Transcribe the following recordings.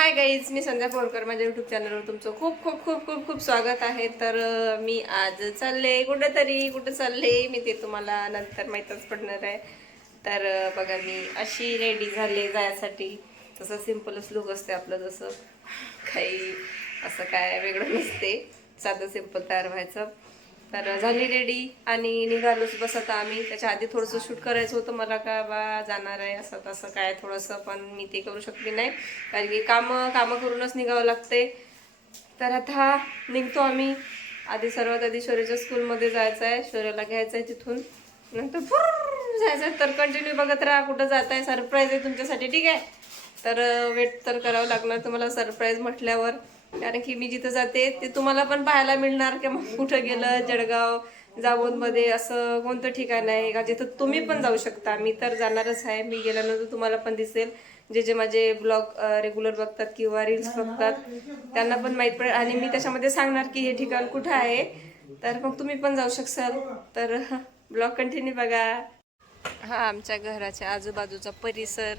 Hi guys, मी संध्या पोरकर. माझ्या YouTube चॅनलवर तुमचं खूप खूप खूप खूप खूप स्वागत आहे. तर मी आज चालले कुठं चालले मी ते तुम्हाला नंतर माहीतच पडणार आहे. तर बघा, मी अशी रेडी झाले जायसाठी. तसं सिम्पलच लुक असते आपलं, जसं काही असं काय वेगळं नसते, साधं सिम्पल तयार व्हायचं. तर झाली रेडी आणि निघालोच. बस आता आम्ही त्याच्या आधी थोडंसं शूट करायचं होतं मला, का बा जाणार आहे असं तसं काय थोडंसं, पण मी ते करू शकले नाही कारण की कामं करूनच निघावं लागते. तर आता निघतो आम्ही. सर्वात आधी शौर्याच्या स्कूलमध्ये जायचं आहे, शौर्याला घ्यायचं आहे तिथून, नंतर जायचं आहे. तर कंटिन्यू बघत राहा कुठं जात आहे. सरप्राईज आहे तुमच्यासाठी, ठीक आहे? तर वेट तर करावं लागणार तुम्हाला सरप्राईज म्हटल्यावर, कारण की मी जिथं जाते ते तुम्हाला पण पाहायला मिळणार की मग कुठं गेलं. जळगाव जामोदमध्ये असं कोणतं ठिकाण आहे का जिथं तुम्ही पण जाऊ शकता. मी तर जाणारच आहे. मी गेल्यानंतर तुम्हाला पण दिसेल. जे माझे ब्लॉग रेग्युलर बघतात किंवा रील्स बघतात त्यांना पण माहीत पडेल, आणि मी त्याच्यामध्ये सांगणार की हे ठिकाण कुठं आहे. तर मग तुम्ही पण जाऊ शकाल. तर ब्लॉग कंटिन्यू बघा. हा आमच्या घराच्या आजूबाजूचा परिसर.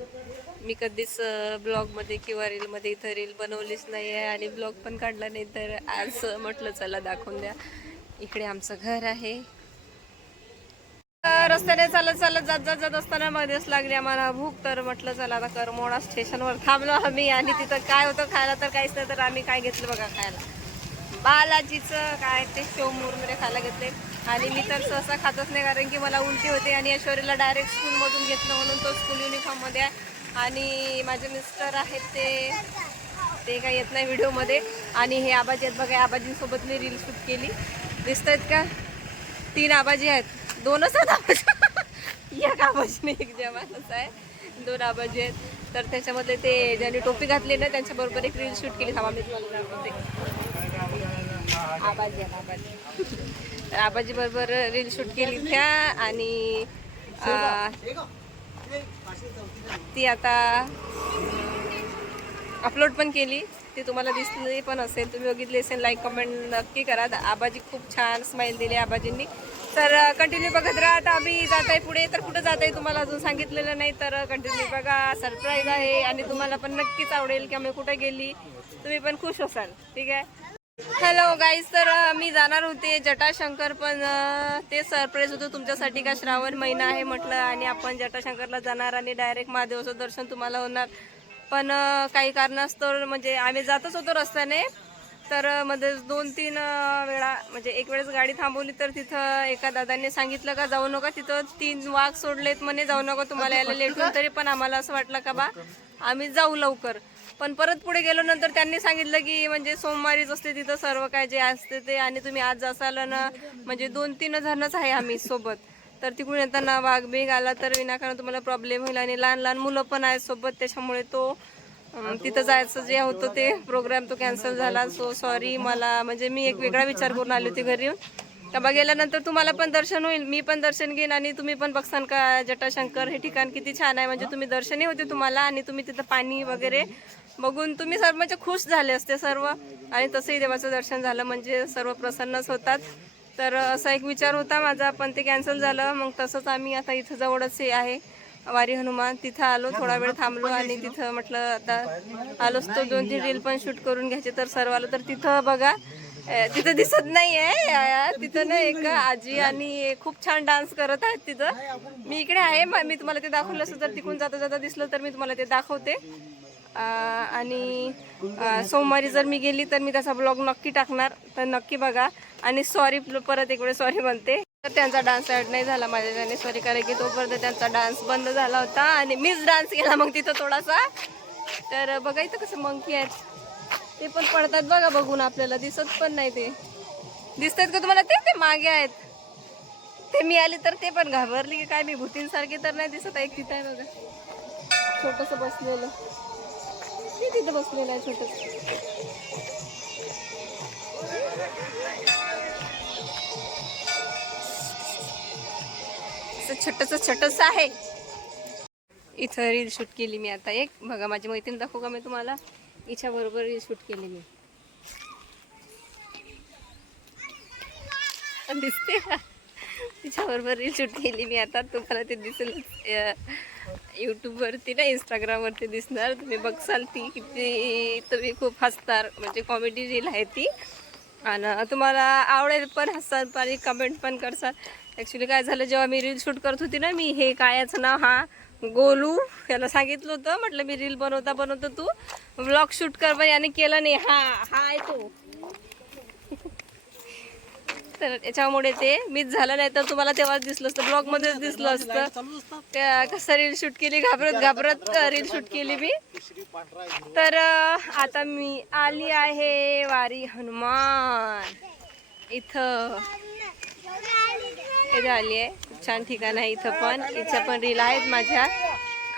मी कधीच ब्लॉगमध्ये किंवा रीलमध्ये इथं रील बनवलीच नाही आहे आणि ब्लॉग पण काढला नाही. तर आज म्हटलं चला दाखवून द्या. इकडे आमचं घर आहे. रस्त्याने चालत चालत जात असताना मध्येच लागली आम्हाला भूक. तर म्हटलं चला आता करमोडा स्टेशनवर थांबलो आम्ही, आणि तिथं काय होतं खायला तर काहीच नाही. तर आम्ही काय घेतलं बघा खायला, बालाजीचं काय ते शेव मुरमुरे खायला घेतले. आणि मी तर सहसा खातच नाही कारण की मला उलटी होते, आणि ऐश्वर्याला डायरेक्ट स्कूलमधून घेतलं म्हणून तो स्कूल युनिफॉर्ममध्ये आहे. आणि माझे मिस्टर आहेत ते काही येत नाही व्हिडिओमध्ये. आणि हे आबाजी आहेत बघा, आबाजींसोबत मी रील शूट केली. दिसत आहेत का? 3 आबाजी आहेत, 2च आहेत आबाजी. एक आबाजीने एक जवानच आहे, 2 आबाजी आहेत. तर त्याच्यामधले ते ज्यांनी टोपी घातली ना त्यांच्याबरोबर एक रील शूट केली. थांबा मी तुम्हाला दाखवते. आबाजी बरोबर रील शूट केली त्या. आणि ती आता अपलोड पण केली. ती तुम्हाला दिसली पण असेल, तुम्ही बघितली असेल. लाईक कमेंट नक्की करा. आबाजी खूप छान स्माईल दिली आबाजींनी. तर कंटिन्यू बघत राहा. आता आम्ही जात आहे पुढे. तर कुठं जात आहे तुम्हाला अजून सांगितलेलं नाही, तर कंटिन्यू बघा. सरप्राईज आहे आणि तुम्हाला पण नक्कीच आवडेल की आम्ही कुठे गेली. तुम्ही पण खुश असाल, ठीक आहे? हॅलो गाईज, तर मी जाणार होते जटाशंकर, पण ते सरप्राईज होतं तुमच्यासाठी का श्रावण महिना आहे म्हटलं, आणि आपण जटाशंकरला जाणार आणि डायरेक्ट महादेवाचं दर्शन तुम्हाला होणार. पण काही कारणास्तव म्हणजे आम्ही जातच होतो रस्त्याने. तर मध्ये 2-3 वेळा म्हणजे एक वेळेस गाडी थांबवली, तर तिथं एका दादांनी सांगितलं का जाऊ नका, तिथं 3 वाघ सोडलेत म्हणे, जाऊ नका तुम्हाला यायला लेट होईल. तरी पण आम्हाला असं वाटलं का बा आम्ही जाऊ लवकर. पण परत पुढे गेलो नंतर त्यांनी सांगितलं की म्हणजे सोमवारीच असते तिथं सर्व काय जे असते ते, आणि तुम्ही आज असाल ना, म्हणजे 2-3 जणच आहे आम्ही सोबत. तर तिकडून येताना वाघ बिघ आला तर विनाकारण तुम्हाला प्रॉब्लेम होईल, आणि लहान लहान मुलं पण आहेत सोबत. त्याच्यामुळे तो तिथं जायचं जे होतं ते प्रोग्राम तो कॅन्सल झाला. So sorry. मला म्हणजे मी एक वेगळा विचार करून आली होती घरी येऊन. तेव्हा गेल्यानंतर तुम्हाला पण दर्शन होईल, मी पण दर्शन घेईन, आणि तुम्ही पण बघसान का जटाशंकर हे ठिकाण किती छान आहे. म्हणजे तुम्ही दर्शनही होते तुम्हाला, आणि तुम्ही तिथं पाणी वगैरे बघून तुम्ही सर्व म्हणजे खुश झाले असते सर्व. आणि तसंही देवाचं दर्शन झालं म्हणजे सर्व प्रसन्नच होतात. तर असा एक विचार होता माझा, पण ते कॅन्सल झालं. मग तसंच आम्ही आता इथं जवळच हे आहे वारी हनुमान, तिथं आलो. थोडा वेळ थांबलो आणि तिथं म्हटलं आता आलोच तो 2-3 रील पण शूट करून घ्यायचे. तर सर्व आलो. तर तिथं बघा, तिथं दिसत नाही आहे, तिथं ना एक आजी आणि खूप छान डान्स करत आहेत तिथं. मी इकडे आहे, मी तुम्हाला ते दाखवलं असं जर तिकडून जाता जाता दिसलं तर मी तुम्हाला ते दाखवते. आणि सोमवारी जर मी गेली तर मी त्याचा ब्लॉग नक्की टाकणार, तर नक्की बघा. आणि सॉरी, परत एक वेळ सॉरी म्हणते. तर त्यांचा डान्स ॲड नाही झाला माझ्याने, सॉरी, कारण की तोपर्यंत त्यांचा डान्स बंद झाला होता आणि मीच डान्स केला मग तिथं थोडासा. तर बघा इथं कसं मंकी आहेत, ते पण पडतात बघा, बघून आपल्याला दिसत पण नाही. ते दिसतात का तुम्हाला? ते मागे आहेत. ते मी आली तर ते पण घाबरली की काय, मी भूतींसारखी तर नाही दिसत. एक तिथं आहे बघा छोटंसं बसलेलं, ते तिथं बसलेलं आहे छोटंसं. छोटस आहे. इथं रील शूट केली मी आता एक, बघा माझी मैत्रीण दाखवू का मी तुम्हाला, हिच्या बरोबर रील शूट केली मी. दिसते का? तिच्याबरोबर रील शूट केली मी. आता तुम्हाला ते दिसेल यूट्यूबवरती ना, इंस्टाग्रामवरती दिसणार. तुम्ही बघसाल ती किती, तुम्ही खूप हसणार. म्हणजे कॉमेडी रील आहे ती आणि तुम्हाला आवडेल पण, हसाल आणि कमेंट पण करसाल. ॲक्च्युली काय झालं, जेव्हा मी रील शूट करत होती ना, मी हे कायाचं नाव हा गोलू याला सांगितलं होतं, म्हटलं मी रील बनवता तू व्लॉग शूट कर बाई, आणि केलं नाही. हा आहे तो. तर याच्यामुळे ते मिस झालं, नाही तर तुम्हाला तेव्हाच दिसलं असतं, ब्लॉगमध्येच दिसलं असतं कसं रील शूट केली. घाबरत रील शूट केली मी. तर आता मी आली आहे वारी हनुमान इथं आली आहे. खूप छान ठिकाण आहे इथं पण. इथं पण रील आहेत माझ्या,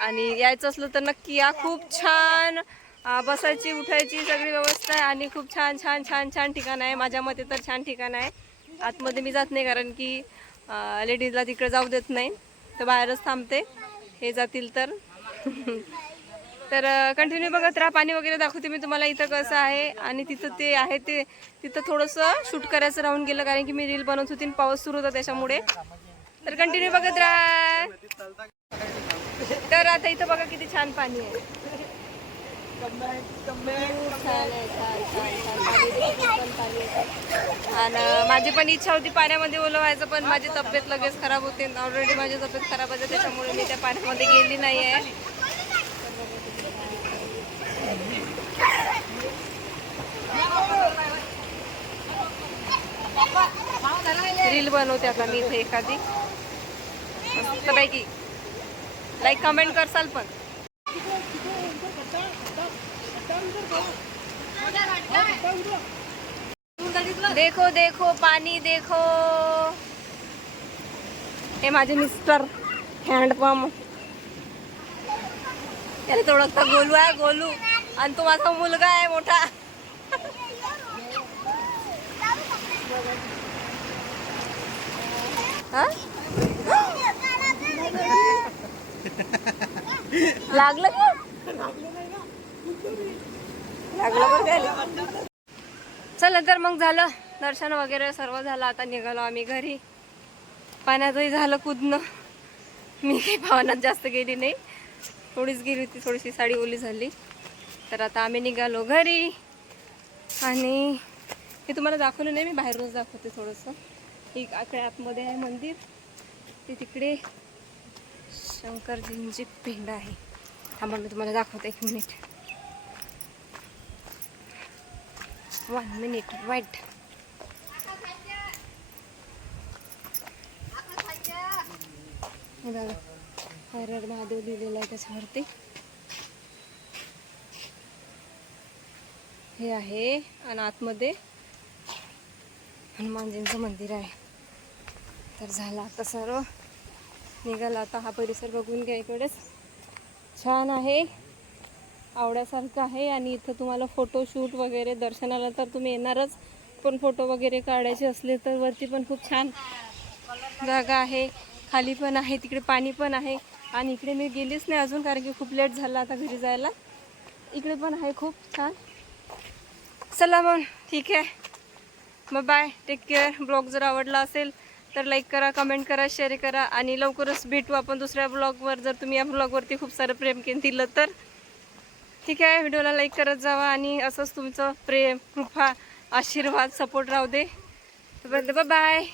आणि यायचं असलं तर नक्की या. खूप छान बसायची उठायची सगळी व्यवस्था आहे, आणि खूप छान छान छान छान ठिकाण आहे. माझ्या मते तर छान ठिकाण आहे. आतमध्ये मी जात नाही, कारण की लेडीजला तिकडे जाऊ देत नाही, तर बाहेरच थांबते हे जातील तर. तर कंटिन्यू बघत राहा. पाणी वगैरे दाखवते मी तुम्हाला इथं कसं आहे. आणि तिथं ते आहे ते तिथं थोडंसं शूट करायचं राहून गेलं, कारण की मी रील बनवत होती आणि पाऊस सुरू होता त्याच्यामुळे. तर कंटिन्यू बघत राहा. तर आता इथं बघा किती छान पाणी आहे. आणि माझी पण इच्छा होती पाण्यामध्ये ओलवायचं, पण माझी तब्येत लगेच खराब होते. ऑलरेडी माझी तब्येत खराब होते, त्याच्यामुळे मी त्या पाण्यामध्ये गेली नाही आहे. रील बनवते आता मी इथे एखादी मस्तपैकी. लाईक कमेंट करसाल पण. देखो देखो पाणी देखो. हे माझे मिस्टर हँडपंप. त्याला थोडं गोलू आहे, गोलू. आणि तो माझा मुलगा आहे मोठा. लागलं का? लागलं. चला तर मग झालं दर्शन वगैरे सर्व झालं. आता निघालो आम्ही घरी. पाण्यातही झालं कुदणं. मी काही पावनात जास्त गेली नाही, थोडीच गेली होती. थोडीशी साडी ओली झाली. तर आता आम्ही निघालो घरी. आणि हे तुम्हाला दाखवलं नाही, मी बाहेरूनच दाखवते थोडंसं. एक आकडे आतमध्ये आहे मंदिर, ते तिकडे शंकरजींची पिंड आहे. थांबा मी तुम्हाला दाखवते, 1 मिनिट. 1 मिनिट वाईट. हे बघा, हर हर महादेव लिहिलेलं आहे त्याच्यावरती. हे आहे, आणि आतमध्ये हनुमानजींचं मंदिर आहे. तर झालं आता सर्व. निघाला आता. हा परिसर बघून घ्या, इकडेच छान आहे, आवड्यासारखं आहे. आणि इथं तुम्हाला फोटोशूट वगैरे दर्शनाला तर तुम्ही येणारच, पण फोटो वगैरे काढायचे असले तर वरती पण खूप छान जागा आहे. खाली पण आहे, तिकडे पाणी पण आहे. आणि इकडे मी गेलीच नाही अजून, कारण की खूप लेट झाला आता घरी जायला. इकडे पण आहे खूप छान. चला मग ठीक आहे, मग बाय, टेक केअर. ब्लॉग जर आवडला असेल तर लाईक करा, कमेंट करा, शेअर करा. आणि लवकरच भेटू आपण दुसऱ्या ब्लॉगवर. जर तुम्ही या ब्लॉगवरती खूप सारं प्रेम दिलं तर ठीक आहे. व्हिडिओला लाईक करत जावा, आणि असंच तुमचं प्रेम, कृपा, आशीर्वाद, सपोर्ट राहू दे. बाय.